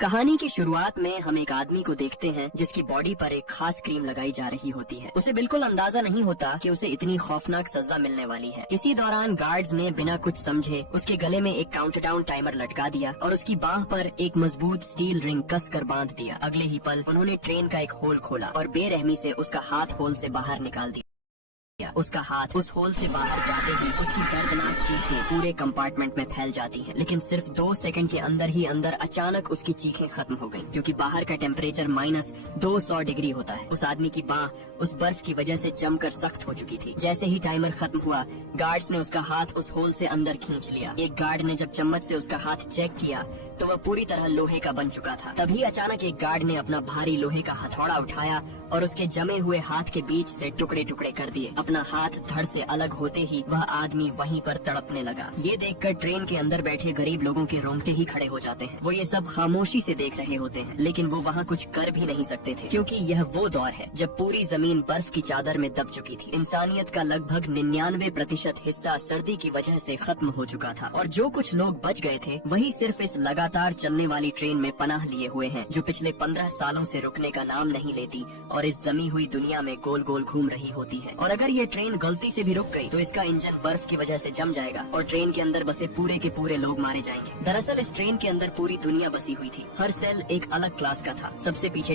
कहानी की शुरुआत में हम एक आदमी को देखते हैं जिसकी बॉडी पर एक खास क्रीम लगाई जा रही होती है। उसे बिल्कुल अंदाजा नहीं होता कि उसे इतनी खौफनाक सजा मिलने वाली है। इसी दौरान गार्ड्स ने बिना कुछ समझे उसके गले में एक काउंटडाउन टाइमर लटका दिया और उसकी बाह पर एक मजबूत स्टील रिंग कस कर बांध दिया। अगले ही पल उन्होंने ट्रेन का एक होल खोला और बेरहमी से उसका हाथ होल से बाहर निकाल दिया। उसका हाथ उस होल से बाहर जाते ही उसकी दर्दनाक चीखें पूरे कंपार्टमेंट में फैल जाती हैं। लेकिन सिर्फ 2 सेकंड के अंदर ही अचानक उसकी चीखें खत्म हो गईं, क्योंकि बाहर का टेम्परेचर -200 डिग्री होता है। उस आदमी की बाह उस बर्फ की वजह से जमकर सख्त हो चुकी थी। जैसे ही टाइमर खत्म हुआ, गार्ड्स ने उसका हाथ उस होल से अंदर खींच लिया। एक गार्ड ने जब चम्मच से उसका हाथ चेक किया तो वह पूरी तरह लोहे का बन चुका था। तभी अचानक एक गार्ड ने अपना भारी लोहे का हथौड़ा उठाया और उसके जमे हुए हाथ के बीच से टुकड़े टुकड़े कर दिए। अपना हाथ धड़ से अलग होते ही वह आदमी वहीं पर तड़पने लगा। ये देखकर ट्रेन के अंदर बैठे गरीब लोगों के रोंगटे ही खड़े हो जाते हैं। वो ये सब खामोशी से देख रहे होते हैं, लेकिन वो वहाँ कुछ कर भी नहीं सकते थे, क्योंकि यह वो दौर है जब पूरी जमीन बर्फ की चादर में दब चुकी थी। इंसानियत का लगभग 99% हिस्सा सर्दी की वजह से खत्म हो चुका था और जो कुछ लोग बच गए थे वही सिर्फ इस लगातार चलने वाली ट्रेन में पनाह लिए हुए हैं, जो पिछले 15 सालों से रुकने का नाम नहीं लेती और इस जमी हुई दुनिया में गोल गोल घूम रही होती है। और अगर ये ट्रेन गलती से भी रुक गई तो इसका इंजन बर्फ की वजह से जम जाएगा और ट्रेन के अंदर बसे पूरे के पूरे लोग मारे जाएंगे। दरअसल इस ट्रेन के अंदर पूरी दुनिया बसी हुई थी। हर सेल एक अलग क्लास का था। सबसे पीछे